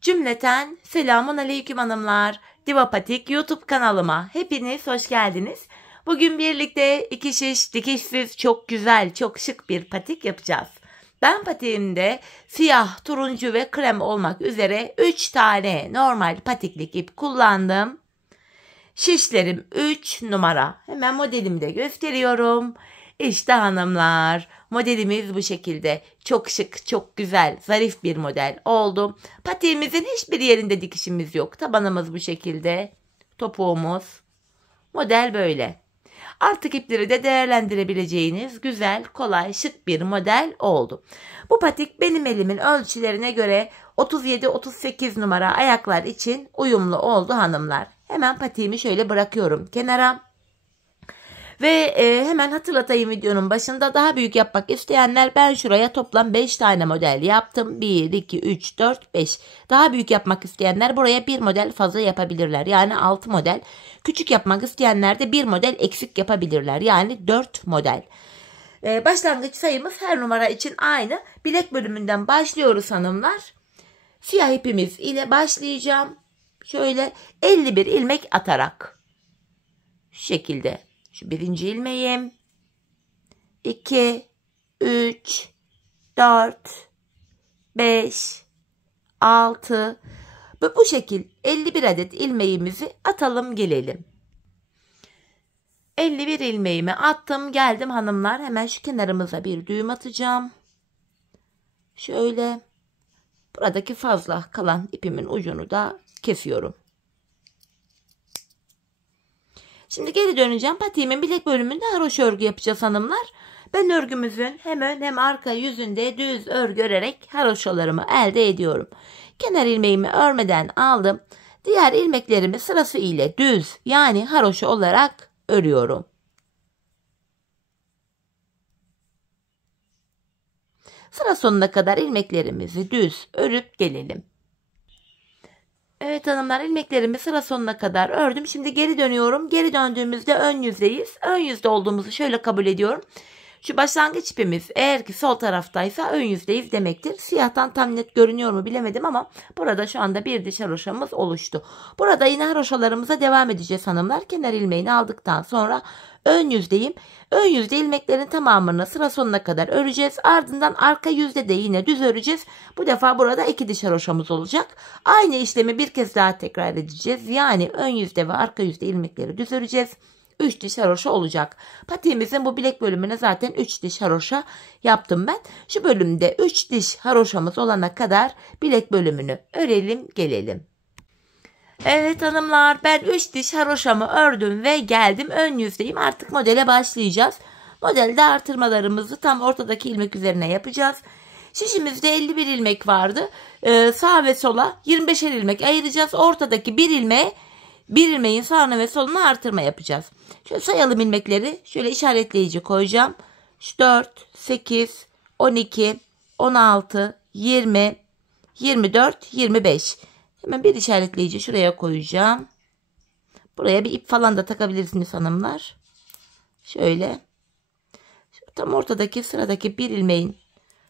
Cümleten selamun aleyküm hanımlar. Divapatik YouTube kanalıma hepiniz hoş geldiniz. Bugün birlikte iki şiş dikişsiz çok güzel, çok şık bir patik yapacağız. Ben patiğimde siyah, turuncu ve krem olmak üzere 3 tane normal patiklik ip kullandım. Şişlerim 3 numara. Hemen modelimi de gösteriyorum. İşte hanımlar, modelimiz bu şekilde. Çok şık, çok güzel, zarif bir model oldu. Patiğimizin hiçbir yerinde dikişimiz yok. Tabanımız bu şekilde. Topuğumuz. Model böyle. Artık ipleri de değerlendirebileceğiniz güzel, kolay, şık bir model oldu. Bu patik benim elimin ölçülerine göre 37-38 numara ayaklar için uyumlu oldu hanımlar. Hemen patiğimi şöyle bırakıyorum kenara. Ve hemen hatırlatayım, videonun başında daha büyük yapmak isteyenler, ben şuraya toplam 5 tane model yaptım. 1, 2, 3, 4, 5. Daha büyük yapmak isteyenler buraya bir model fazla yapabilirler. Yani 6 model. Küçük yapmak isteyenler de bir model eksik yapabilirler. Yani 4 model. Başlangıç sayımız her numara için aynı. Bilek bölümünden başlıyoruz hanımlar. Siyah ipimiz ile başlayacağım. Şöyle 51 ilmek atarak. Şu şekilde. Şu birinci ilmeğim. 2, 3, 4, 5, 6. Bu şekil 51 adet ilmeğimizi atalım gelelim. 51 ilmeğimi attım geldim hanımlar. Hemen şu kenarımıza bir düğüm atacağım. Şöyle. Buradaki fazla kalan ipimin ucunu da kesiyorum. Şimdi geri döneceğim. Patiğimin bilek bölümünde haroşa örgü yapacağız hanımlar. Ben örgümüzün hem ön hem arka yüzünde düz örgü örerek haroşalarımı elde ediyorum. Kenar ilmeğimi örmeden aldım. Diğer ilmeklerimi sırası ile düz, yani haroşa olarak örüyorum. Sıra sonuna kadar ilmeklerimizi düz örüp gelelim. Evet hanımlar, ilmeklerimi sıra sonuna kadar ördüm. Şimdi geri dönüyorum. Geri döndüğümüzde ön yüzdeyiz. Ön yüzde olduğumuzu şöyle kabul ediyorum. Şu başlangıç ipimiz eğer ki sol taraftaysa ön yüzdeyiz demektir. Siyahtan tam net görünüyor mu bilemedim ama burada şu anda bir diş haroşamız oluştu. Burada yine haroşalarımıza devam edeceğiz hanımlar. Kenar ilmeğini aldıktan sonra ön yüzdeyim. Ön yüzde ilmeklerin tamamını sıra sonuna kadar öreceğiz. Ardından arka yüzde de yine düz öreceğiz. Bu defa burada 2 diş haroşamız olacak. Aynı işlemi bir kez daha tekrar edeceğiz. Yani ön yüzde ve arka yüzde ilmekleri düz öreceğiz. 3 diş haroşa olacak. Patiğimizin bu bilek bölümüne zaten 3 diş haroşa yaptım ben. Şu bölümde 3 diş haroşamız olana kadar bilek bölümünü örelim gelelim. Evet hanımlar, ben 3 diş haroşamı ördüm ve geldim ön yüzdeyim. Artık modele başlayacağız. Modelde artırmalarımızı tam ortadaki ilmek üzerine yapacağız. Şişimizde 51 ilmek vardı. Sağ ve sola 25'er ilmek ayıracağız. Ortadaki bir ilmeğin sağına ve soluna artırma yapacağız. Şöyle sayalım ilmekleri. Şöyle işaretleyici koyacağım. 4, 8, 12, 16, 20, 24, 25. Hemen bir işaretleyici şuraya koyacağım. Buraya bir ip falan da takabilirsiniz hanımlar. Şöyle. Tam ortadaki sıradaki bir ilmeğin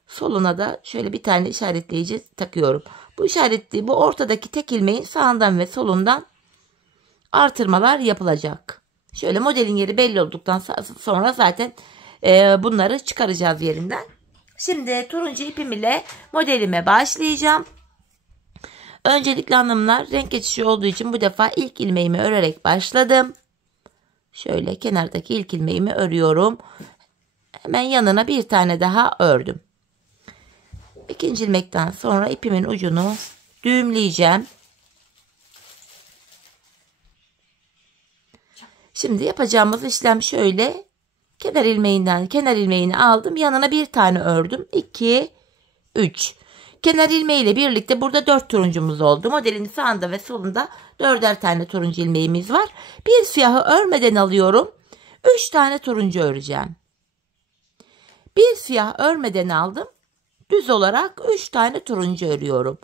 soluna da şöyle bir tane işaretleyici takıyorum. Bu ortadaki tek ilmeğin sağından ve solundan artırmalar yapılacak. Şöyle modelin yeri belli olduktan sonra zaten bunları çıkaracağız yerinden. Şimdi turuncu ipim ile modelime başlayacağım. Öncelikle hanımlar, renk geçişi olduğu için bu defa ilk ilmeğimi örerek başladım. Şöyle kenardaki ilk ilmeğimi örüyorum. Hemen yanına bir tane daha ördüm. İkinci ilmekten sonra ipimin ucunu düğümleyeceğim. Şimdi yapacağımız işlem şöyle. Kenar ilmeğini aldım. Yanına bir tane ördüm. 2, 3. Kenar ilmeğiyle birlikte burada 4 turuncumuz oldu. Modelin sağında ve solunda 4'er tane turuncu ilmeğimiz var. Bir siyahı örmeden alıyorum. 3 tane turuncu öreceğim. Bir siyah örmeden aldım. Düz olarak 3 tane turuncu örüyorum.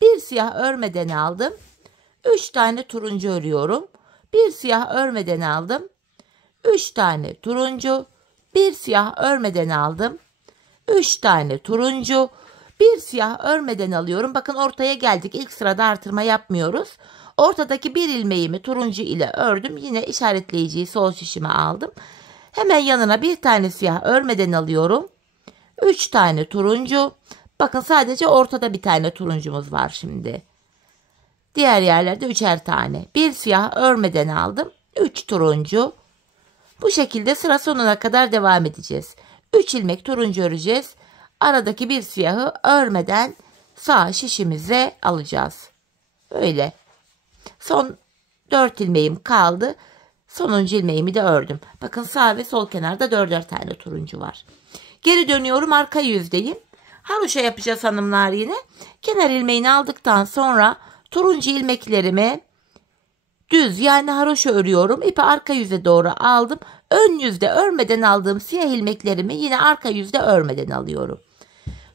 Bir siyah örmeden aldım. 3 tane turuncu örüyorum. Bir siyah örmeden aldım. 3 tane turuncu. Bir siyah örmeden aldım. 3 tane turuncu. Bir siyah örmeden alıyorum. Bakın ortaya geldik. İlk sırada artırma yapmıyoruz. Ortadaki bir ilmeğimi turuncu ile ördüm. Yine işaretleyiciyi sol şişime aldım. Hemen yanına bir tane siyah örmeden alıyorum. 3 tane turuncu. Bakın sadece ortada bir tane turuncumuz var şimdi. Diğer yerlerde 3'er tane. Bir siyah örmeden aldım. 3 turuncu. Bu şekilde sıra sonuna kadar devam edeceğiz. 3 ilmek turuncu öreceğiz. Aradaki bir siyahı örmeden sağ şişimize alacağız. Böyle. Son 4 ilmeğim kaldı. Sonuncu ilmeğimi de ördüm. Bakın sağ ve sol kenarda 4'er tane turuncu var. Geri dönüyorum, arka yüzdeyim. Haroşa yapacağız hanımlar yine. Kenar ilmeğini aldıktan sonra turuncu ilmeklerimi düz yani haroşa örüyorum. İpi arka yüze doğru aldım. Ön yüzde örmeden aldığım siyah ilmeklerimi yine arka yüzde örmeden alıyorum.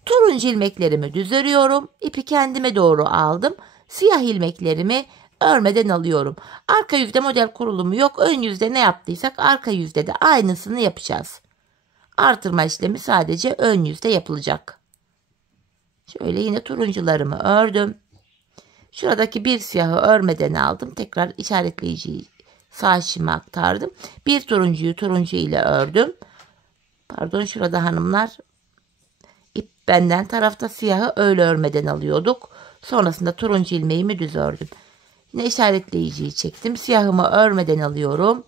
Turuncu ilmeklerimi düz örüyorum. İpi kendime doğru aldım. Siyah ilmeklerimi örmeden alıyorum. Arka yüzde model kurulumu yok. Ön yüzde ne yaptıysak arka yüzde de aynısını yapacağız. Artırma işlemi sadece ön yüzde yapılacak. Şöyle yine turuncularımı ördüm. Şuradaki bir siyahı örmeden aldım. Tekrar işaretleyiciyi sağ şişime aktardım. Bir turuncuyu turuncu ile ördüm. Pardon, şurada hanımlar ip benden tarafta, siyahı öyle örmeden alıyorduk. Sonrasında turuncu ilmeğimi düz ördüm. Yine işaretleyiciyi çektim. Siyahımı örmeden alıyorum.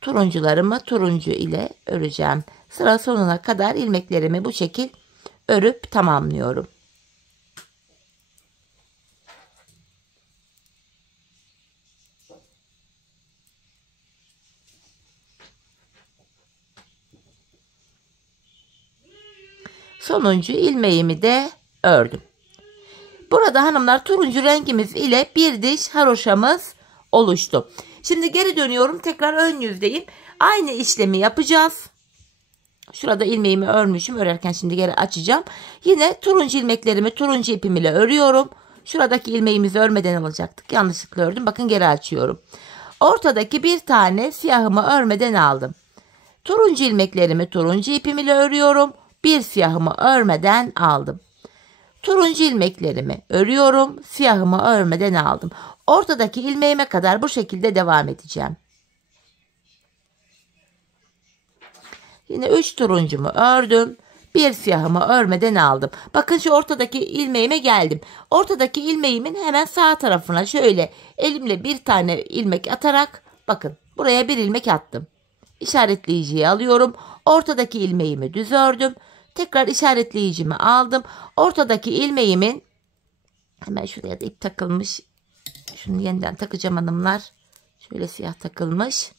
Turuncularımı turuncu ile öreceğim. Sıra sonuna kadar ilmeklerimi bu şekil örüp tamamlıyorum. Sonuncu ilmeğimi de ördüm. Burada hanımlar turuncu rengimiz ile bir diş haroşamız oluştu. Şimdi geri dönüyorum, tekrar ön yüzdeyim. Aynı işlemi yapacağız. Şurada ilmeğimi örmüşüm. Örerken şimdi geri açacağım. Yine turuncu ilmeklerimi turuncu ipim ile örüyorum. Şuradaki ilmeğimizi örmeden alacaktık. Yanlışlıkla ördüm. Bakın geri açıyorum. Ortadaki bir tane siyahımı örmeden aldım. Turuncu ilmeklerimi turuncu ipim ile örüyorum. Bir siyahımı örmeden aldım. Turuncu ilmeklerimi örüyorum. Siyahımı örmeden aldım. Ortadaki ilmeğime kadar bu şekilde devam edeceğim. Yine 3 turuncumu ördüm. Bir siyahımı örmeden aldım. Bakın şu ortadaki ilmeğime geldim. Ortadaki ilmeğimin hemen sağ tarafına şöyle elimle bir tane ilmek atarak, bakın buraya bir ilmek attım. İşaretleyiciyi alıyorum. Ortadaki ilmeğimi düz ördüm. Tekrar işaretleyicimi aldım. Ortadaki ilmeğimin hemen şuraya da ip takılmış. Şunu yeniden takacağım hanımlar. Şöyle siyah takılmış.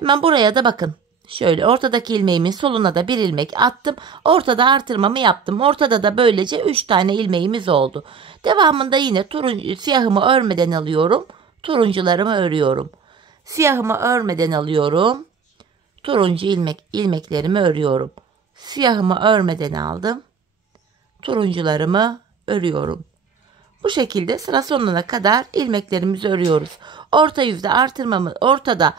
Hemen buraya da bakın. Şöyle ortadaki ilmeğimin soluna da bir ilmek attım. Ortada artırmamı yaptım. Ortada da böylece 3 tane ilmeğimiz oldu. Devamında yine siyahımı örmeden alıyorum. Turuncularımı örüyorum. Siyahımı örmeden alıyorum. Turuncu ilmeklerimi örüyorum. Siyahımı örmeden aldım. Turuncularımı örüyorum. Bu şekilde sıra sonuna kadar ilmeklerimizi örüyoruz. Orta yüzde artırmamı ortada,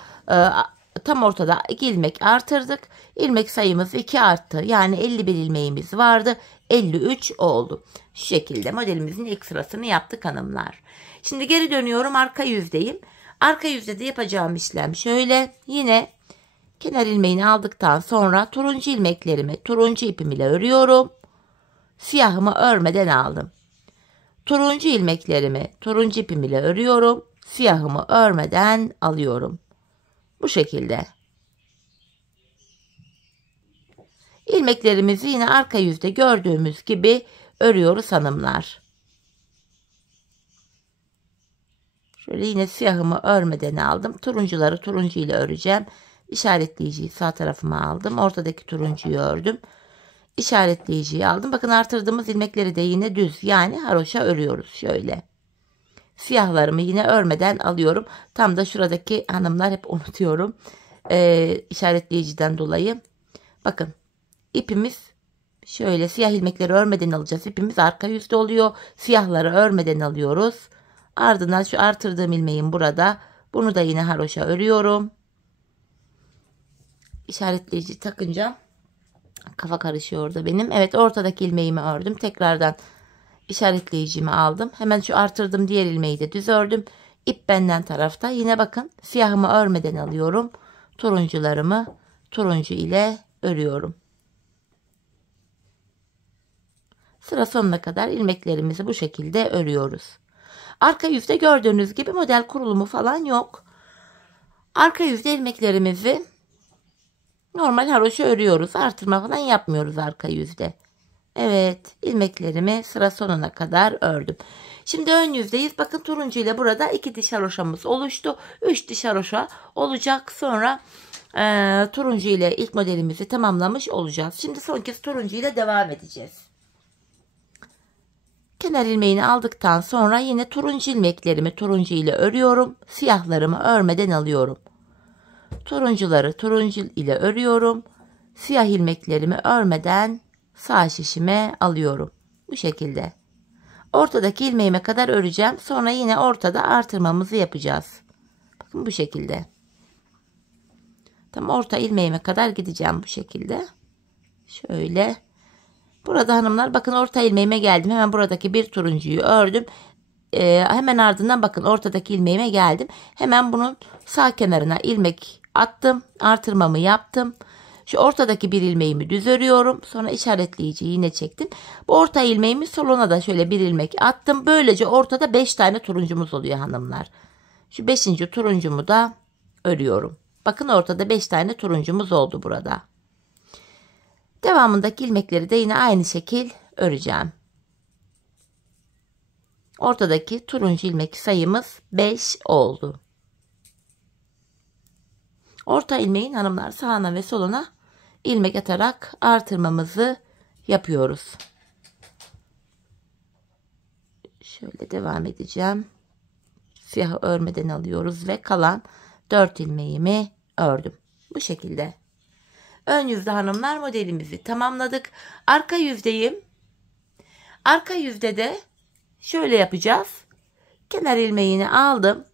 tam ortada 2 ilmek artırdık. İlmek sayımız 2 arttı. Yani 51 ilmeğimiz vardı. 53 oldu. Şu şekilde modelimizin ilk sırasını yaptık hanımlar. Şimdi geri dönüyorum, arka yüzdeyim. Arka yüzde de yapacağım işlem şöyle. Yine kenar ilmeğini aldıktan sonra turuncu ilmeklerimi turuncu ipim ile örüyorum. Siyahımı örmeden aldım. Turuncu ilmeklerimi turuncu ipim ile örüyorum. Siyahımı örmeden alıyorum. Bu şekilde. İlmeklerimizi yine arka yüzde gördüğümüz gibi örüyoruz hanımlar. Şöyle yine siyahımı örmeden aldım. Turuncuları turuncu ile öreceğim. İşaretleyiciyi sağ tarafıma aldım. Ortadaki turuncuyu ördüm. İşaretleyiciyi aldım. Bakın artırdığımız ilmekleri de yine düz yani haroşa örüyoruz şöyle. Siyahlarımı yine örmeden alıyorum. Tam da şuradaki hanımlar hep unutuyorum. İşaretleyiciden dolayı. Bakın ipimiz şöyle, siyah ilmekleri örmeden alacağız. İpimiz arka yüzde oluyor. Siyahları örmeden alıyoruz. Ardından şu artırdığım ilmeğim burada. Bunu da yine haroşa örüyorum. İşaretleyici takınca Kafa karışıyor orada benim. Evet, ortadaki ilmeğimi ördüm. Tekrardan işaretleyicimi aldım. Hemen şu artırdım diğer ilmeği de düz ördüm. İp benden tarafta. Yine bakın siyahımı örmeden alıyorum. Turuncularımı turuncu ile örüyorum. Sıra sonuna kadar ilmeklerimizi bu şekilde örüyoruz. Arka yüzde gördüğünüz gibi model kurulumu falan yok. Arka yüzde ilmeklerimizi normal haroşa örüyoruz. Artırma falan yapmıyoruz arka yüzde. Evet, ilmeklerimi sıra sonuna kadar ördüm. Şimdi ön yüzdeyiz. Bakın turuncu ile burada 2 diş haroşamız oluştu. 3 diş haroşa olacak. Sonra turuncu ile ilk modelimizi tamamlamış olacağız. Şimdi son kez turuncu ile devam edeceğiz. Kenar ilmeğini aldıktan sonra yine turuncu ilmeklerimi turuncu ile örüyorum. Siyahlarımı örmeden alıyorum. Turuncuları turuncu ile örüyorum. Siyah ilmeklerimi örmeden sağ şişime alıyorum. Bu şekilde. Ortadaki ilmeğime kadar öreceğim. Sonra yine ortada artırmamızı yapacağız. Bakın bu şekilde. Tam orta ilmeğime kadar gideceğim bu şekilde. Şöyle. Burada hanımlar bakın orta ilmeğime geldim. Hemen buradaki bir turuncuyu ördüm. Hemen ardından bakın ortadaki ilmeğime geldim. Hemen bunun sağ kenarına ilmek attım. Artırmamı yaptım. Şu ortadaki bir ilmeğimi düz örüyorum. Sonra işaretleyiciyi yine çektim. Bu orta ilmeğimi soluna da şöyle bir ilmek attım. Böylece ortada 5 tane turuncumuz oluyor hanımlar. Şu 5. turuncumu da örüyorum. Bakın ortada 5 tane turuncumuz oldu burada. Devamındaki ilmekleri de yine aynı şekil öreceğim. Ortadaki turuncu ilmek sayımız 5 oldu. Orta ilmeğin hanımlar sağına ve soluna ilmek atarak artırmamızı yapıyoruz. Şöyle devam edeceğim. Siyahı örmeden alıyoruz ve kalan 4 ilmeğimi ördüm. Bu şekilde. Ön yüzde hanımlar modelimizi tamamladık. Arka yüzdeyim. Arka yüzde de şöyle yapacağız. Kenar ilmeğini aldım.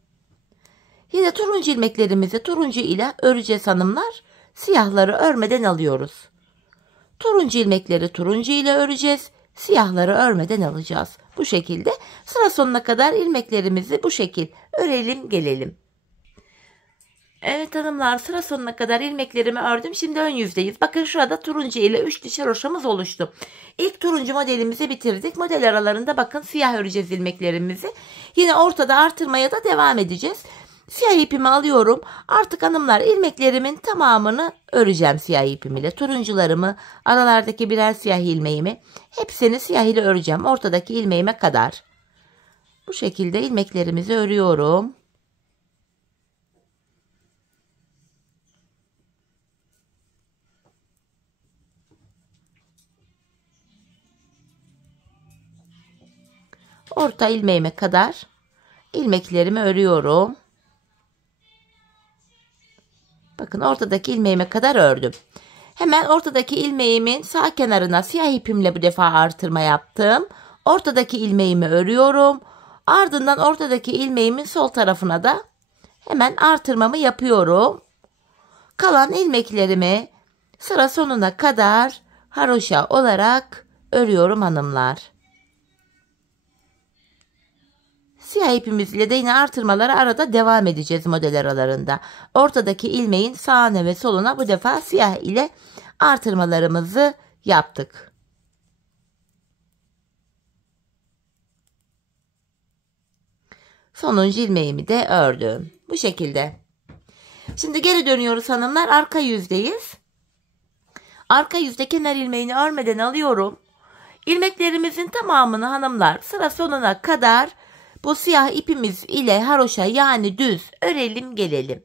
Yine turuncu ilmeklerimizi turuncu ile öreceğiz hanımlar. Siyahları örmeden alıyoruz. Turuncu ilmekleri turuncu ile öreceğiz. Siyahları örmeden alacağız. Bu şekilde sıra sonuna kadar ilmeklerimizi bu şekil örelim gelelim. Evet hanımlar, sıra sonuna kadar ilmeklerimi ördüm. Şimdi ön yüzdeyiz. Bakın şurada turuncu ile 3 diş haroşamız oluştu. İlk turuncu modelimizi bitirdik. Model aralarında bakın siyah öreceğiz ilmeklerimizi. Yine ortada artırmaya da devam edeceğiz. Siyah ipimi alıyorum. Artık hanımlar ilmeklerimin tamamını öreceğim siyah ipim ile. Turuncularımı, aralardaki birer siyah ilmeğimi hepsini siyah ile öreceğim. Ortadaki ilmeğime kadar. Bu şekilde ilmeklerimizi örüyorum. Orta ilmeğime kadar ilmeklerimi örüyorum. Bakın ortadaki ilmeğime kadar ördüm. Hemen ortadaki ilmeğimin sağ kenarına siyah ipimle bu defa artırma yaptım. Ortadaki ilmeğimi örüyorum. Ardından ortadaki ilmeğimin sol tarafına da hemen artırmamı yapıyorum. Kalan ilmeklerimi sıra sonuna kadar haroşa olarak örüyorum hanımlar. Siyah ipimizle de yine artırmalara arada devam edeceğiz model aralarında. Ortadaki ilmeğin sağına ve soluna bu defa siyah ile artırmalarımızı yaptık. Sonuncu ilmeğimi de ördüm. Bu şekilde. Şimdi geri dönüyoruz hanımlar. Arka yüzdeyiz. Arka yüzde kenar ilmeğini örmeden alıyorum. İlmeklerimizin tamamını hanımlar sıra sonuna kadar bu siyah ipimiz ile haroşa yani düz örelim gelelim.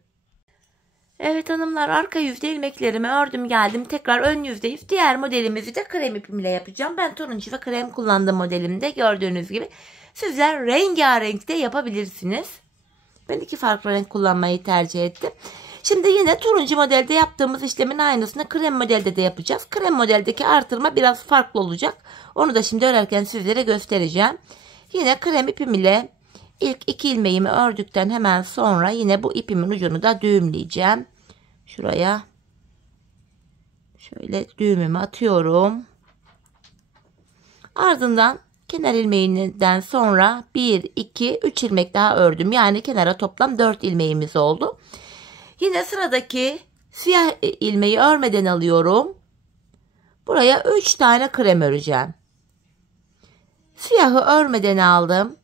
Evet hanımlar, arka yüzde ilmeklerimi ördüm geldim. Tekrar ön yüzdeyiz. Diğer modelimizi de krem ipimle yapacağım. Ben turuncu ve krem kullandım modelimde. Gördüğünüz gibi sizler rengarenk de yapabilirsiniz. Ben 2 farklı renk kullanmayı tercih ettim. Şimdi yine turuncu modelde yaptığımız işlemin aynısını krem modelde de yapacağız. Krem modeldeki artırma biraz farklı olacak. Onu da şimdi örerken sizlere göstereceğim. Yine krem ipim ile ilk 2 ilmeğimi ördükten hemen sonra yine bu ipimin ucunu da düğümleyeceğim. Şuraya Şöyle düğümümü atıyorum. Ardından kenar ilmeğinden sonra 1, 2, 3 ilmek daha ördüm. Yani kenara toplam 4 ilmeğimiz oldu. Yine sıradaki siyah ilmeği örmeden alıyorum. Buraya 3 tane krem öreceğim. Siyahı örmeden aldım.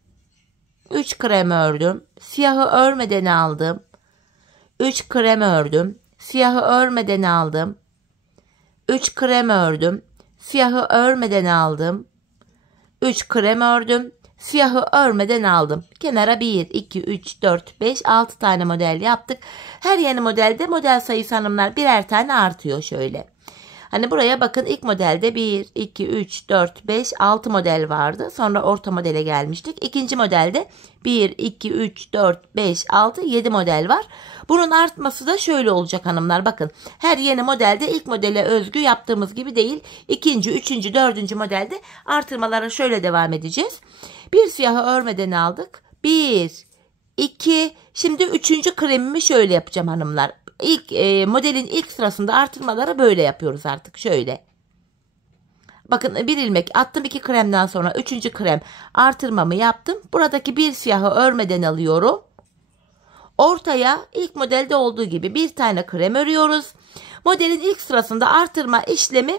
3 krem ördüm. Siyahı örmeden aldım. 3 krem ördüm. Siyahı örmeden aldım. 3 krem ördüm. Siyahı örmeden aldım. 3 krem ördüm. Siyahı örmeden aldım. Kenara 1, 2, 3, 4, 5, 6 tane model yaptık. Her yeni modelde model sayısı hanımlar birer tane artıyor şöyle. Hani buraya bakın, ilk modelde 1, 2, 3, 4, 5, 6 model vardı. Sonra orta modele gelmiştik. İkinci modelde 1, 2, 3, 4, 5, 6, 7 model var. Bunun artması da şöyle olacak hanımlar. Bakın, her yeni modelde ilk modele özgü yaptığımız gibi değil. İkinci, üçüncü, dördüncü modelde artırmalara şöyle devam edeceğiz. Bir siyahı örmeden aldık. 1, 2, şimdi üçüncü kremimi şöyle yapacağım hanımlar. Modelin ilk sırasında artırmaları böyle yapıyoruz artık. Şöyle. Bakın, bir ilmek attım, 2 kremden sonra 3. krem artırmamı yaptım. Buradaki bir siyahı örmeden alıyorum. Ortaya ilk modelde olduğu gibi bir tane krem örüyoruz. Modelin ilk sırasında artırma işlemi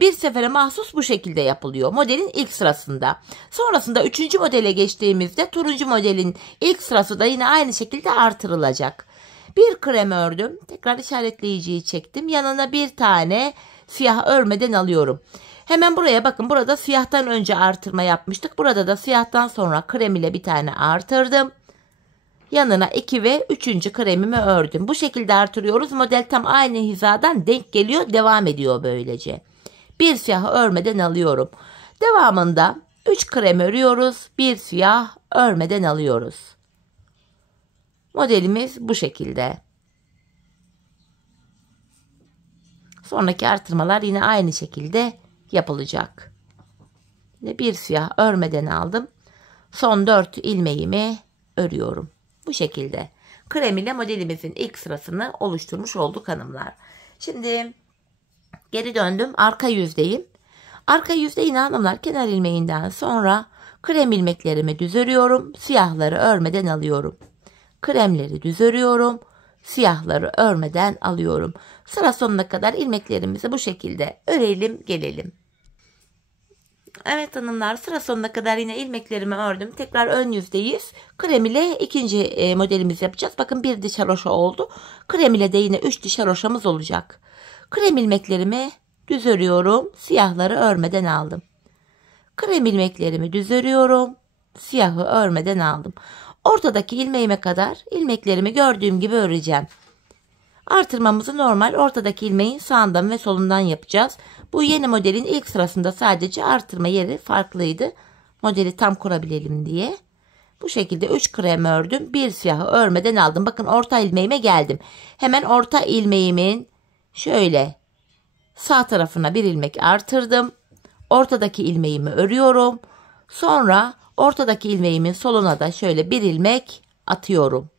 bir sefere mahsus bu şekilde yapılıyor. Modelin ilk sırasında. Sonrasında 3. modele geçtiğimizde turuncu modelin ilk sırası da yine aynı şekilde artırılacak. Bir krem ördüm. Tekrar işaretleyiciyi çektim. Yanına bir tane siyah örmeden alıyorum. Hemen buraya bakın. Burada siyahtan önce artırma yapmıştık. Burada da siyahtan sonra krem ile bir tane artırdım. Yanına 2 ve 3. kremimi ördüm. Bu şekilde artırıyoruz. Model tam aynı hizadan denk geliyor. Devam ediyor böylece. Bir siyah örmeden alıyorum. Devamında 3 krem örüyoruz. Bir siyah örmeden alıyoruz. Modelimiz bu şekilde. Sonraki artırmalar yine aynı şekilde yapılacak. Bir siyah örmeden aldım. Son 4 ilmeğimi örüyorum. Bu şekilde. Krem ile modelimizin ilk sırasını oluşturmuş olduk hanımlar. Şimdi geri döndüm. Arka yüzdeyim. Arka yüzde yine hanımlar kenar ilmeğinden sonra krem ilmeklerimi düz örüyorum. Siyahları örmeden alıyorum. Kremleri düz örüyorum. Siyahları örmeden alıyorum. Sıra sonuna kadar ilmeklerimizi bu şekilde örelim gelelim. Evet hanımlar, sıra sonuna kadar yine ilmeklerimi ördüm. Tekrar ön yüzdeyiz. Krem ile ikinci modelimizi yapacağız. Bakın, bir diş haroşa oldu. Krem ile de yine 3 diş haroşamız olacak. Krem ilmeklerimi düz örüyorum. Siyahları örmeden aldım. Krem ilmeklerimi düz örüyorum. Siyahı örmeden aldım. Ortadaki ilmeğime kadar ilmeklerimi gördüğüm gibi öreceğim. Artırmamızı normal ortadaki ilmeğin sağından ve solundan yapacağız. Bu yeni modelin ilk sırasında sadece artırma yeri farklıydı. Modeli tam kurabilelim diye. Bu şekilde 3 krem ördüm. Bir siyahı örmeden aldım. Bakın, orta ilmeğime geldim. Hemen orta ilmeğimin şöyle sağ tarafına bir ilmek artırdım. Ortadaki ilmeğimi örüyorum. Sonra ortadaki ilmeğimin soluna da şöyle bir ilmek atıyorum.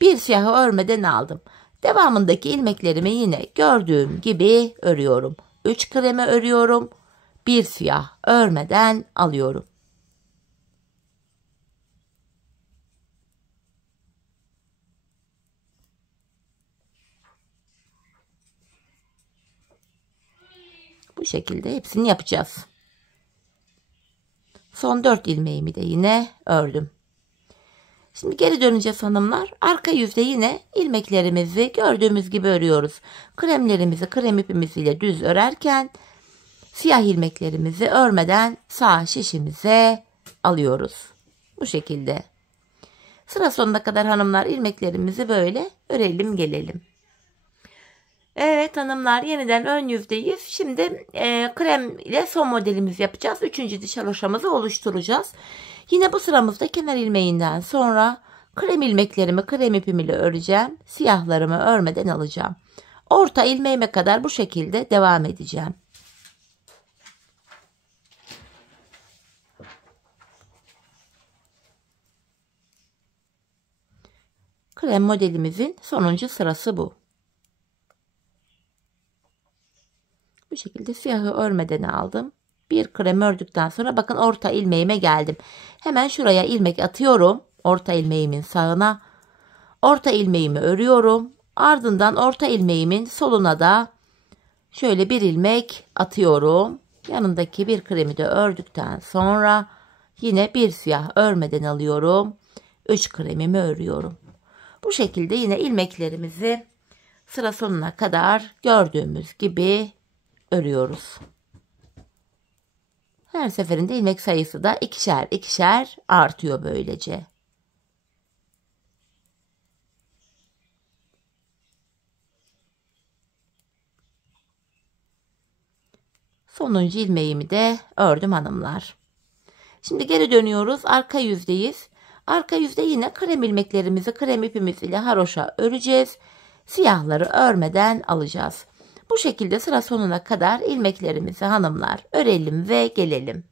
Bir siyahı örmeden aldım. Devamındaki ilmeklerimi yine gördüğüm gibi örüyorum. 3 kremi örüyorum. Bir siyah örmeden alıyorum. Bu şekilde hepsini yapacağız. Son 4 ilmeğimi de yine ördüm. Şimdi geri döneceğiz hanımlar. Arka yüzde yine ilmeklerimizi gördüğümüz gibi örüyoruz. Kremlerimizi krem ipimiz düz örerken siyah ilmeklerimizi örmeden sağ şişimize alıyoruz. Bu şekilde. Sıra sonuna kadar hanımlar ilmeklerimizi böyle örelim gelelim. Evet hanımlar, yeniden ön yüzdeyiz. Şimdi krem ile son modelimizi yapacağız. 3. diş haroşamızı oluşturacağız. Yine bu sıramızda kenar ilmeğinden sonra krem ilmeklerimi krem ipim ile öreceğim. Siyahlarımı örmeden alacağım. Orta ilmeğime kadar bu şekilde devam edeceğim. Krem modelimizin sonuncu sırası bu. Bu şekilde siyahı örmeden aldım. Bir krem ördükten sonra bakın orta ilmeğime geldim. Hemen şuraya ilmek atıyorum. Orta ilmeğimin sağına. Orta ilmeğimi örüyorum. Ardından orta ilmeğimin soluna da şöyle bir ilmek atıyorum. Yanındaki bir kremi de ördükten sonra yine bir siyah örmeden alıyorum. 3 kremimi örüyorum. Bu şekilde yine ilmeklerimizi sıra sonuna kadar gördüğümüz gibi örüyoruz. Her seferinde ilmek sayısı da ikişer ikişer artıyor böylece. Sonuncu ilmeğimi de ördüm hanımlar. Şimdi geri dönüyoruz. Arka yüzdeyiz. Arka yüzde yine krem ilmeklerimizi krem ipimiz ile haroşa öreceğiz. Siyahları örmeden alacağız. Bu şekilde sıra sonuna kadar ilmeklerimizi hanımlar örelim ve gelelim.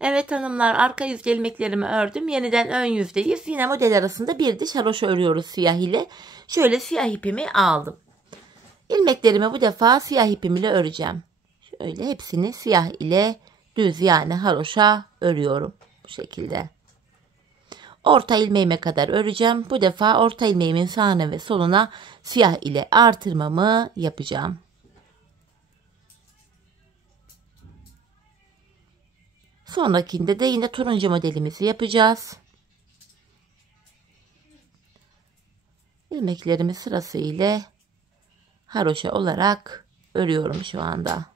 Evet hanımlar, arka yüzde ilmeklerimi ördüm. Yeniden ön yüzdeyiz. Yine model arasında bir diş haroşa örüyoruz siyah ile. Şöyle siyah ipimi aldım. İlmeklerimi bu defa siyah ipim ile öreceğim. Şöyle hepsini siyah ile düz yani haroşa örüyorum. Bu şekilde. Orta ilmeğime kadar öreceğim. Bu defa orta ilmeğimin sağına ve soluna siyah ile artırmamı yapacağım. Sonrakinde de yine turuncu modelimizi yapacağız. İlmeklerimi sırasıyla haroşa olarak örüyorum şu anda.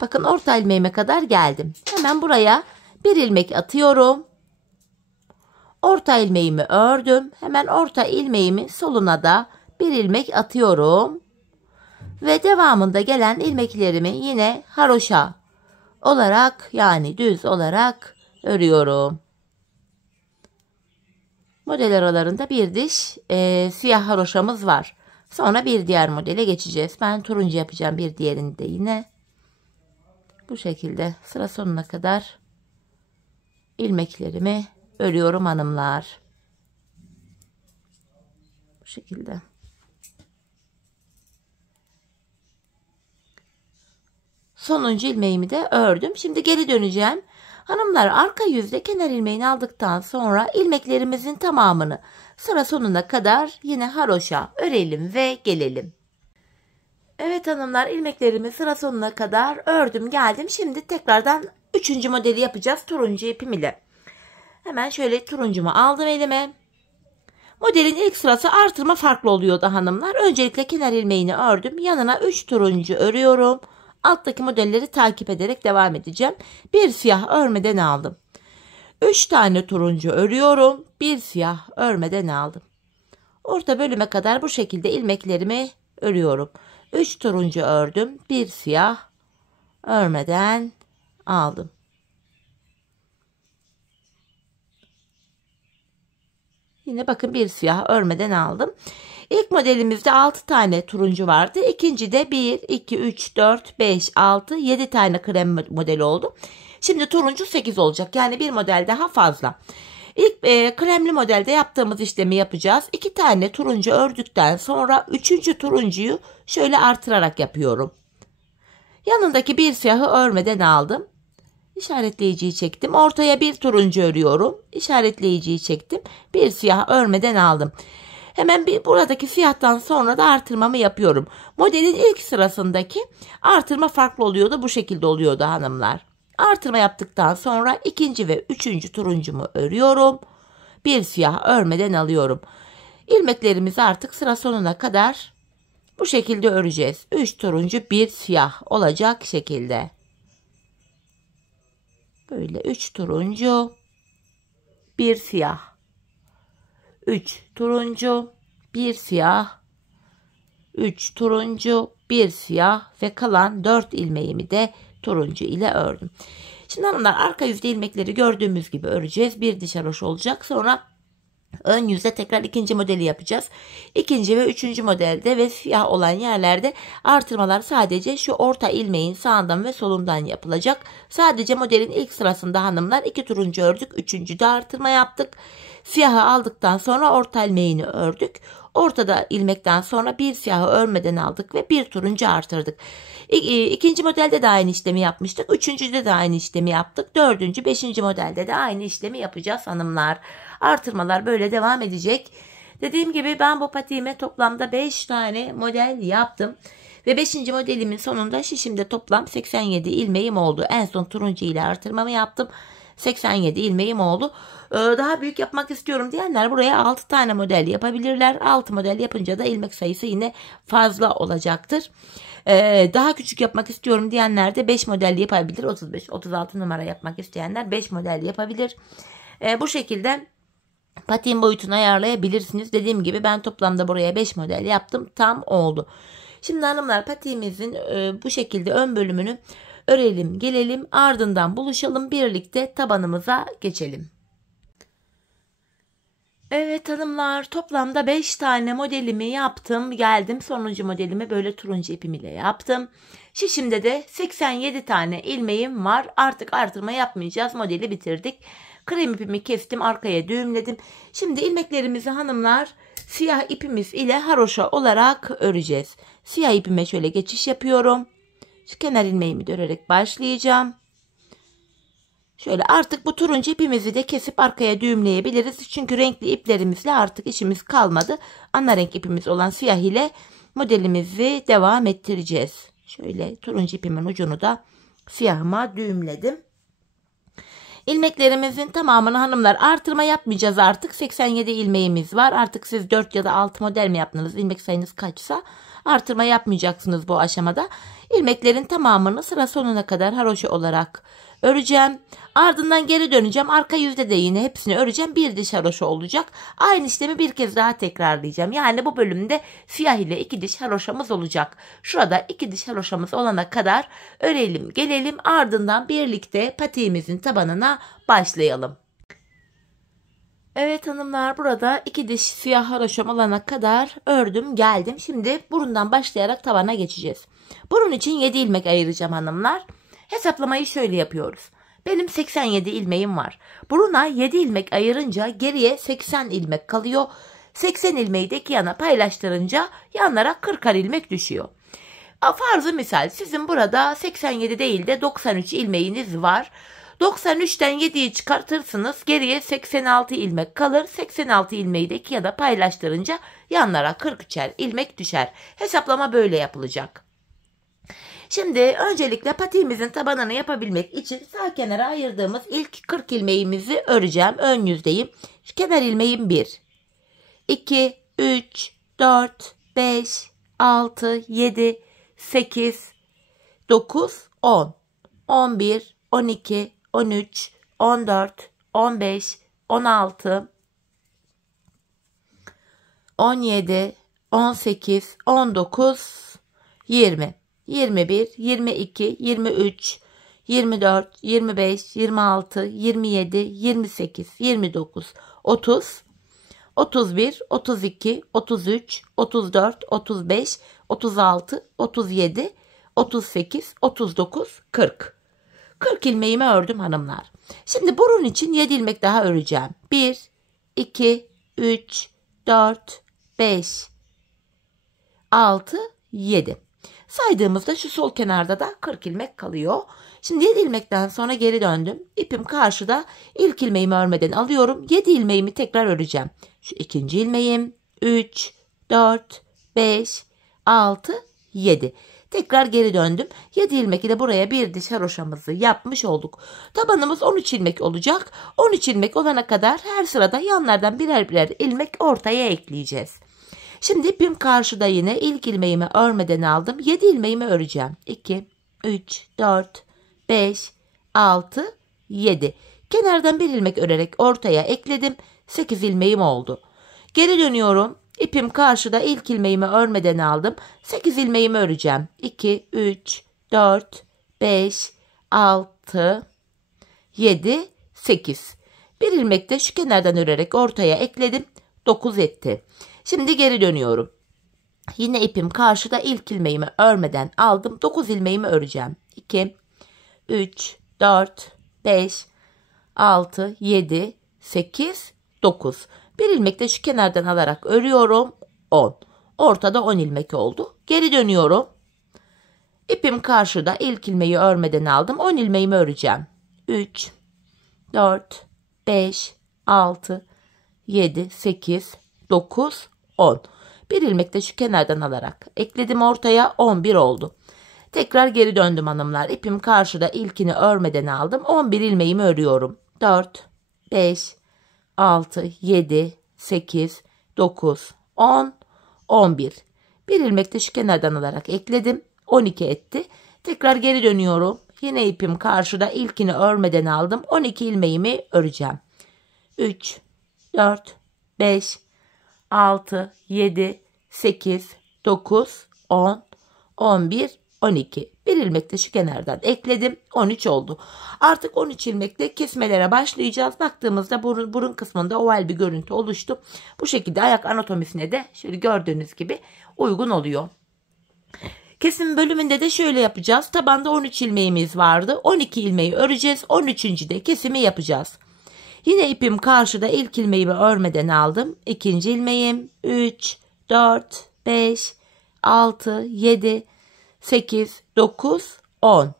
Bakın orta ilmeğime kadar geldim. Hemen buraya bir ilmek atıyorum. Orta ilmeğimi ördüm. Hemen orta ilmeğimin soluna da bir ilmek atıyorum. Ve devamında gelen ilmeklerimi yine haroşa olarak yani düz olarak örüyorum. Model aralarında bir diş siyah haroşamız var. Sonra bir diğer modele geçeceğiz. Ben turuncu yapacağım bir diğerini de yine. Bu şekilde sıra sonuna kadar ilmeklerimi örüyorum hanımlar. Bu şekilde. Sonuncu ilmeğimi de ördüm. Şimdi geri döneceğim. Hanımlar, arka yüzde kenar ilmeğini aldıktan sonra ilmeklerimizin tamamını sıra sonuna kadar yine haroşa örelim ve gelelim. Evet hanımlar, ilmeklerimi sıra sonuna kadar ördüm geldim. Şimdi tekrardan 3. modeli yapacağız turuncu ipim ile. Hemen şöyle turuncumu aldım elime. Modelin ilk sırası artırma farklı oluyordu hanımlar. Öncelikle kenar ilmeğini ördüm. Yanına 3 turuncu örüyorum. Alttaki modelleri takip ederek devam edeceğim. Bir siyah örmeden aldım. 3 tane turuncu örüyorum. Bir siyah örmeden aldım. Orta bölüme kadar bu şekilde ilmeklerimi örüyorum. 3 turuncu ördüm. Bir siyah örmeden aldım. Yine bakın bir siyah örmeden aldım. İlk modelimizde 6 tane turuncu vardı. İkincide 1, 2, 3, 4, 5, 6, 7 tane krem modeli oldu. Şimdi turuncu 8 olacak. Yani bir model daha fazla. İlk kremli modelde yaptığımız işlemi yapacağız. 2 tane turuncu ördükten sonra 3. turuncuyu şöyle artırarak yapıyorum. Yanındaki bir siyahı örmeden aldım. İşaretleyiciyi çektim. Ortaya bir turuncu örüyorum. İşaretleyiciyi çektim. Bir siyah örmeden aldım. Hemen buradaki siyahtan sonra da artırmamı yapıyorum. Modelin ilk sırasındaki artırma farklı oluyordu. Bu şekilde oluyordu hanımlar. Artırma yaptıktan sonra 2. ve 3. turuncumu örüyorum. Bir siyah örmeden alıyorum. İlmeklerimizi artık sıra sonuna kadar bu şekilde öreceğiz. 3 turuncu bir siyah olacak şekilde. Böyle 3 turuncu bir siyah. 3 turuncu bir siyah. 3 turuncu bir siyah ve kalan 4 ilmeğimi de turuncu ile ördüm. Şimdi hanımlar, arka yüzde ilmekleri gördüğümüz gibi öreceğiz. Bir diş haroşa olacak. Sonra ön yüzde tekrar 2. modeli yapacağız. 2. ve 3. modelde ve siyah olan yerlerde artırmalar sadece şu orta ilmeğin sağından ve solundan yapılacak. Sadece modelin ilk sırasında hanımlar 2 turuncu ördük. 3. de artırma yaptık. Siyahı aldıktan sonra orta ilmeğini ördük. Ortada ilmekten sonra bir siyahı örmeden aldık ve bir turuncu artırdık. İkinci modelde de aynı işlemi yapmıştık. Üçüncüde de aynı işlemi yaptık. Dördüncü, beşinci modelde de aynı işlemi yapacağız hanımlar. Artırmalar böyle devam edecek. Dediğim gibi ben bu patiğime toplamda 5 tane model yaptım. Ve 5. modelimin sonunda şişimde toplam 87 ilmeğim oldu. En son turuncu ile artırmamı yaptım. 87 ilmeğim oldu. Daha büyük yapmak istiyorum diyenler buraya 6 tane model yapabilirler. 6 model yapınca da ilmek sayısı yine fazla olacaktır. Daha küçük yapmak istiyorum diyenler de 5 model yapabilir. 35-36 numara yapmak isteyenler 5 model yapabilir. Bu şekilde patiğin boyutunu ayarlayabilirsiniz. Dediğim gibi ben toplamda buraya 5 model yaptım. Tam oldu. Şimdi hanımlar patiğimizin bu şekilde ön bölümünü örelim, gelelim, ardından buluşalım, birlikte tabanımıza geçelim. Evet hanımlar, toplamda 5 tane modelimi yaptım. Geldim sonuncu modelimi böyle turuncu ipim ile yaptım. Şişimde de 87 tane ilmeğim var. Artık artırma yapmayacağız. Modeli bitirdik. Krem ipimi kestim, arkaya düğümledim. Şimdi ilmeklerimizi hanımlar siyah ipimiz ile haroşa olarak öreceğiz. Siyah ipime şöyle geçiş yapıyorum. Şu kenar ilmeğimi de örerek başlayacağım. Şöyle artık bu turuncu ipimizi de kesip arkaya düğümleyebiliriz. Çünkü renkli iplerimizle artık işimiz kalmadı. Ana renk ipimiz olan siyah ile modelimizi devam ettireceğiz. Şöyle turuncu ipimin ucunu da siyahıma düğümledim. İlmeklerimizin tamamını hanımlar artırma yapmayacağız artık. 87 ilmeğimiz var. Artık siz 4 ya da 6 model mi yaptınız? İlmek sayınız kaçsa artırma yapmayacaksınız bu aşamada. İlmeklerin tamamını sıra sonuna kadar haroşa olarak öreceğim. Ardından geri döneceğim. Arka yüzde de yine hepsini öreceğim. Bir diş haroşa olacak. Aynı işlemi bir kez daha tekrarlayacağım. Yani bu bölümde siyah ile 2 diş haroşamız olacak. Şurada 2 diş haroşamız olana kadar örelim, gelelim. Ardından birlikte patiğimizin tabanına başlayalım. Evet hanımlar, burada 2 diş siyah haroşam olana kadar ördüm, geldim. Şimdi burundan başlayarak tabana geçeceğiz. Burun için 7 ilmek ayıracağım hanımlar. Hesaplamayı şöyle yapıyoruz. Benim 87 ilmeğim var. Buruna 7 ilmek ayırınca geriye 80 ilmek kalıyor. 80 ilmeği de iki yana paylaştırınca yanlara 40'ar ilmek düşüyor. Farzı misal sizin burada 87 değil de 93 ilmeğiniz var. 93'ten 7'yi çıkartırsınız. Geriye 86 ilmek kalır. 86 ilmeği de iki yana paylaştırınca yanlara 43'er ilmek düşer. Hesaplama böyle yapılacak. Şimdi öncelikle patiğimizin tabanını yapabilmek için sağ kenara ayırdığımız ilk 40 ilmeğimizi öreceğim. Ön yüzdeyim. Şu kenar ilmeğim 1, 2, 3, 4, 5, 6, 7, 8, 9, 10, 11, 12, 13, 14, 15, 16, 17, 18, 19, 20. 21, 22, 23, 24, 25, 26, 27, 28, 29, 30, 31, 32, 33, 34, 35, 36, 37, 38, 39, 40. 40 ilmeğimi ördüm hanımlar. Şimdi burun için 7 ilmek daha öreceğim. 1, 2, 3, 4, 5, 6, 7. Saydığımızda şu sol kenarda da 40 ilmek kalıyor. Şimdi 7 ilmekten sonra geri döndüm. İpim karşıda, ilk ilmeğimi örmeden alıyorum. 7 ilmeğimi tekrar öreceğim. Şu ikinci ilmeğim 3, 4, 5, 6, 7. Tekrar geri döndüm. 7 ilmek ile buraya bir diş haroşamızı yapmış olduk. Tabanımız 13 ilmek olacak. 13 ilmek olana kadar her sırada yanlardan birer birer ilmek ortaya ekleyeceğiz. Şimdi ipim karşıda, yine ilk ilmeğimi örmeden aldım. 7 ilmeğimi öreceğim. 2, 3, 4, 5, 6, 7. Kenardan bir ilmek örerek ortaya ekledim. 8 ilmeğim oldu. Geri dönüyorum. İpim karşıda, ilk ilmeğimi örmeden aldım. 8 ilmeğimi öreceğim. 2, 3, 4, 5, 6, 7, 8. Bir ilmek de şu kenardan örerek ortaya ekledim. 9 etti. Şimdi geri dönüyorum. Yine ipim karşıda, ilk ilmeğimi örmeden aldım. 9 ilmeğimi öreceğim. 2, 3, 4, 5, 6, 7, 8, 9. Bir ilmek de şu kenardan alarak örüyorum. 10. Ortada 10 ilmek oldu. Geri dönüyorum. İpim karşıda, ilk ilmeği örmeden aldım. 10 ilmeğimi öreceğim. 3, 4, 5, 6, 7, 8, 9, 10. Bir ilmek de şu kenardan alarak ekledim ortaya, 11 oldu. Tekrar geri döndüm hanımlar. İpim karşıda, ilkini örmeden aldım. 11 ilmeğimi örüyorum. 4, 5, 6, 7, 8, 9, 10, 11. Bir ilmek de şu kenardan alarak ekledim. 12 etti. Tekrar geri dönüyorum. Yine ipim karşıda, ilkini örmeden aldım. 12 ilmeğimi öreceğim. 3, 4, 5, 6, 7, 8, 9, 10, 11, 12. Bir ilmek de şu kenardan ekledim. 13 oldu. Artık 13 ilmekle kesmelere başlayacağız. Baktığımızda burun kısmında oval bir görüntü oluştu. Bu şekilde ayak anatomisine de şöyle gördüğünüz gibi uygun oluyor. Kesim bölümünde de şöyle yapacağız. Tabanda 13 ilmeğimiz vardı. 12 ilmeği öreceğiz. 13. de kesimi yapacağız. Yine ipim karşıda, ilk ilmeğimi örmeden aldım. İkinci ilmeğim 3, 4, 5, 6, 7, 8, 9, 10,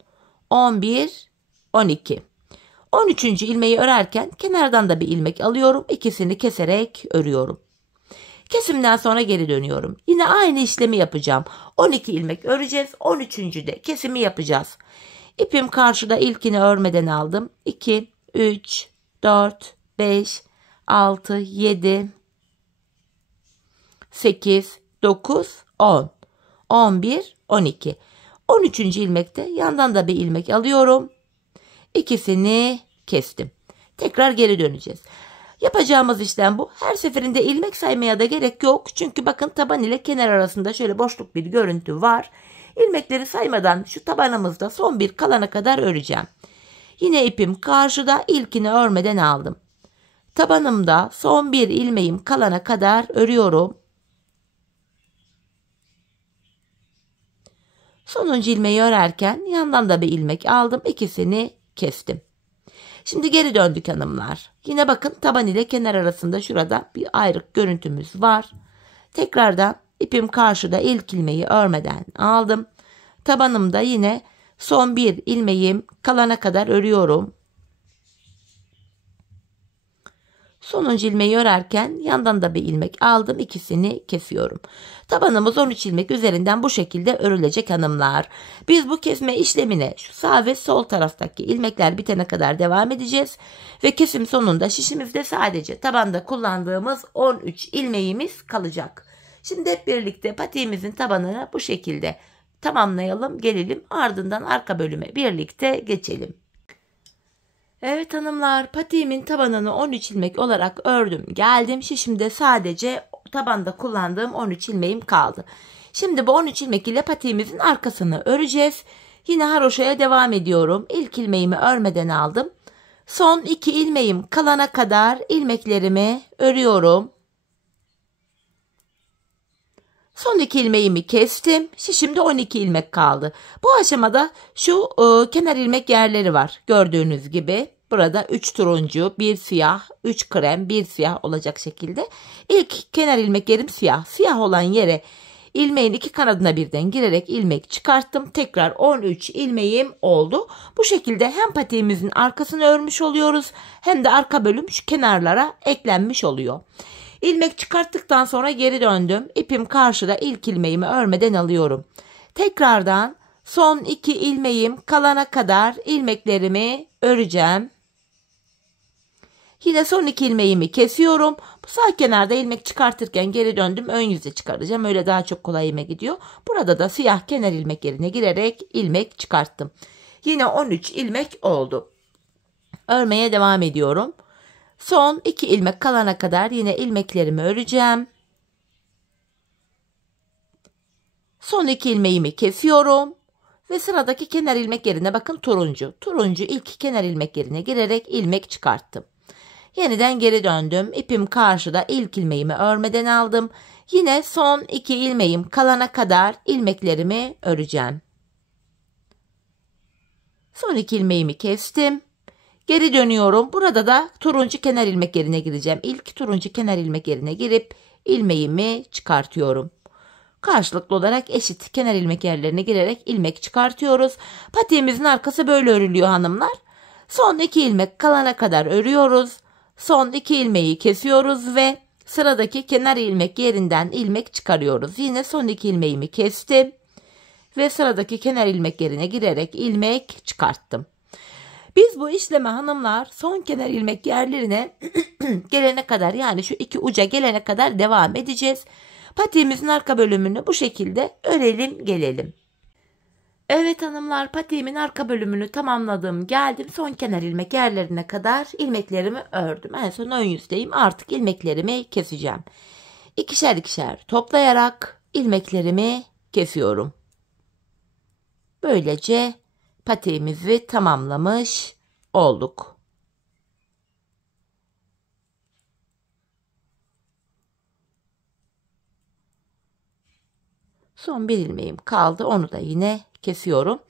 11, 12. 13. ilmeği örerken kenardan da bir ilmek alıyorum. İkisini keserek örüyorum. Kesimden sonra geri dönüyorum. Yine aynı işlemi yapacağım. 12 ilmek öreceğiz. 13. de kesimi yapacağız. İpim karşıda, ilkini örmeden aldım. 2, 3, 4, 5, 6, 7, 8, 9, 10, 11, 12. 13. ilmekte yandan da bir ilmek alıyorum. İkisini kestim. Tekrar geri döneceğiz. Yapacağımız işlem bu. Her seferinde ilmek saymaya da gerek yok. Çünkü bakın, taban ile kenar arasında şöyle boşluk bir görüntü var. İlmekleri saymadan şu tabanımızda son bir kalana kadar öreceğim. Yine ipim karşıda, ilkini örmeden aldım. Tabanımda son bir ilmeğim kalana kadar örüyorum. Sonuncu ilmeği örerken yandan da bir ilmek aldım. İkisini kestim. Şimdi geri döndük hanımlar. Yine bakın, taban ile kenar arasında şurada bir ayrık görüntümüz var. Tekrardan ipim karşıda, ilk ilmeği örmeden aldım. Tabanımda yine son bir ilmeğim kalana kadar örüyorum. Sonuncu ilmeği örerken yandan da bir ilmek aldım. İkisini kesiyorum. Tabanımız 13 ilmek üzerinden bu şekilde örülecek hanımlar. Biz bu kesme işlemine şu sağ ve sol taraftaki ilmekler bitene kadar devam edeceğiz. Ve kesim sonunda şişimizde sadece tabanda kullandığımız 13 ilmeğimiz kalacak. Şimdi hep birlikte patiğimizin tabanını bu şekilde tamamlayalım, gelelim. Ardından arka bölüme birlikte geçelim. Evet hanımlar, patiğimin tabanını 13 ilmek olarak ördüm. Geldim, şişimde sadece tabanda kullandığım 13 ilmeğim kaldı. Şimdi bu 13 ilmek ile patiğimizin arkasını öreceğiz. Yine haroşaya devam ediyorum. İlk ilmeğimi örmeden aldım. Son 2 ilmeğim kalana kadar ilmeklerimi örüyorum. Son 2 ilmeğimi kestim. Şişimde 12 ilmek kaldı. Bu aşamada şu kenar ilmek yerleri var. Gördüğünüz gibi burada 3 turuncu, 1 siyah, 3 krem, 1 siyah olacak şekilde. İlk kenar ilmek yerim siyah. Siyah olan yere ilmeğin iki kanadına birden girerek ilmek çıkarttım. Tekrar 13 ilmeğim oldu. Bu şekilde hem patiğimizin arkasını örmüş oluyoruz, hem de arka bölüm şu kenarlara eklenmiş oluyor. İlmek çıkarttıktan sonra geri döndüm. İpim karşıda, ilk ilmeğimi örmeden alıyorum. Tekrardan son 2 ilmeğim kalana kadar ilmeklerimi öreceğim. Yine son 2 ilmeğimi kesiyorum. Bu sağ kenarda ilmek çıkartırken geri döndüm. Ön yüze çıkaracağım. Öyle daha çok kolayıma gidiyor. Burada da siyah kenar ilmek yerine girerek ilmek çıkarttım. Yine 13 ilmek oldu. Örmeye devam ediyorum. Son 2 ilmek kalana kadar yine ilmeklerimi öreceğim. Son 2 ilmeğimi kesiyorum. Ve sıradaki kenar ilmek yerine bakın, turuncu. Turuncu ilk kenar ilmek yerine girerek ilmek çıkarttım. Yeniden geri döndüm. İpim karşıda, ilk ilmeğimi örmeden aldım. Yine son 2 ilmeğim kalana kadar ilmeklerimi öreceğim. Son 2 ilmeğimi kestim. Geri dönüyorum. Burada da turuncu kenar ilmek yerine gireceğim. İlk turuncu kenar ilmek yerine girip ilmeğimi çıkartıyorum. Karşılıklı olarak eşit kenar ilmek yerlerine girerek ilmek çıkartıyoruz. Patiğimizin arkası böyle örülüyor hanımlar. Son 2 ilmek kalana kadar örüyoruz. Son 2 ilmeği kesiyoruz ve sıradaki kenar ilmek yerinden ilmek çıkarıyoruz. Yine son 2 ilmeğimi kestim ve sıradaki kenar ilmek yerine girerek ilmek çıkarttım. Biz bu işlemi hanımlar son kenar ilmek yerlerine gelene kadar, yani şu 2 uca gelene kadar devam edeceğiz. Patiğimizin arka bölümünü bu şekilde örelim gelelim. Evet hanımlar, patiğimin arka bölümünü tamamladım. Geldim son kenar ilmek yerlerine kadar ilmeklerimi ördüm. En son ön yüzdeyim. Artık ilmeklerimi keseceğim. İkişer ikişer toplayarak ilmeklerimi kesiyorum. Böylece patiğimizi tamamlamış olduk. Son bir ilmeğim kaldı. Onu da yine kesiyorum.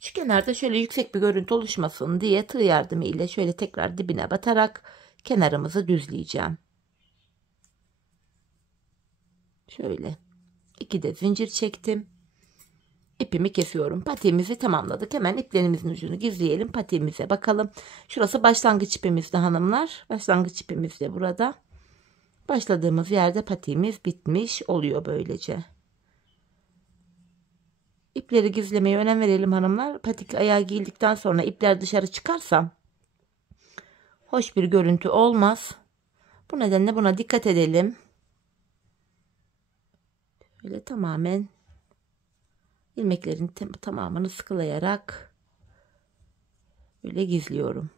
Şu kenarda şöyle yüksek bir görüntü oluşmasın diye tığ yardımı ile şöyle tekrar dibine batarak kenarımızı düzleyeceğim. Şöyle 2 de zincir çektim. İpimi kesiyorum. Patiğimizi tamamladık. Hemen iplerimizin ucunu gizleyelim. Patiğimize bakalım. Şurası başlangıç ipimizde hanımlar. Başlangıç ipimiz de burada. Başladığımız yerde patiğimiz bitmiş oluyor böylece. İpleri gizlemeye önem verelim hanımlar. Patik ayağı giyildikten sonra ipler dışarı çıkarsa hoş bir görüntü olmaz. Bu nedenle buna dikkat edelim. Böyle tamamen ilmeklerin tamamını sıkılayarak böyle gizliyorum.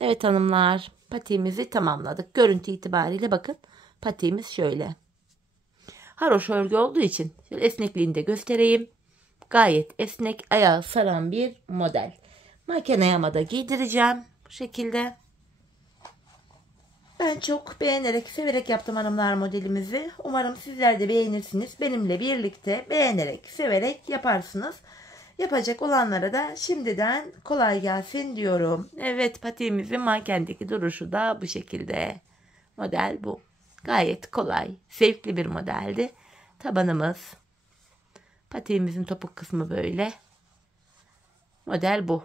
Evet hanımlar, patiğimizi tamamladık. Görüntü itibariyle bakın, patiğimiz şöyle. Haroşa örgü olduğu için şöyle esnekliğini de göstereyim. Gayet esnek, ayağı saran bir model. Makine yamada giydireceğim bu şekilde. Ben çok beğenerek, severek yaptım hanımlar modelimizi. Umarım sizler de beğenirsiniz. Benimle birlikte beğenerek, severek yaparsınız. Yapacak olanlara da şimdiden kolay gelsin diyorum. Evet, patiğimizin mankendeki duruşu da bu şekilde. Model bu. Gayet kolay, zevkli bir modeldi. Tabanımız, patiğimizin topuk kısmı böyle. Model bu.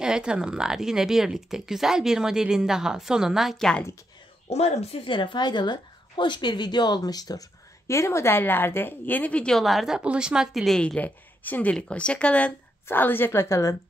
Evet hanımlar, yine birlikte güzel bir modelin daha sonuna geldik. Umarım sizlere faydalı, hoş bir video olmuştur. Yeni modellerde, yeni videolarda buluşmak dileğiyle. Şimdilik hoşça kalın, sağlıcakla kalın.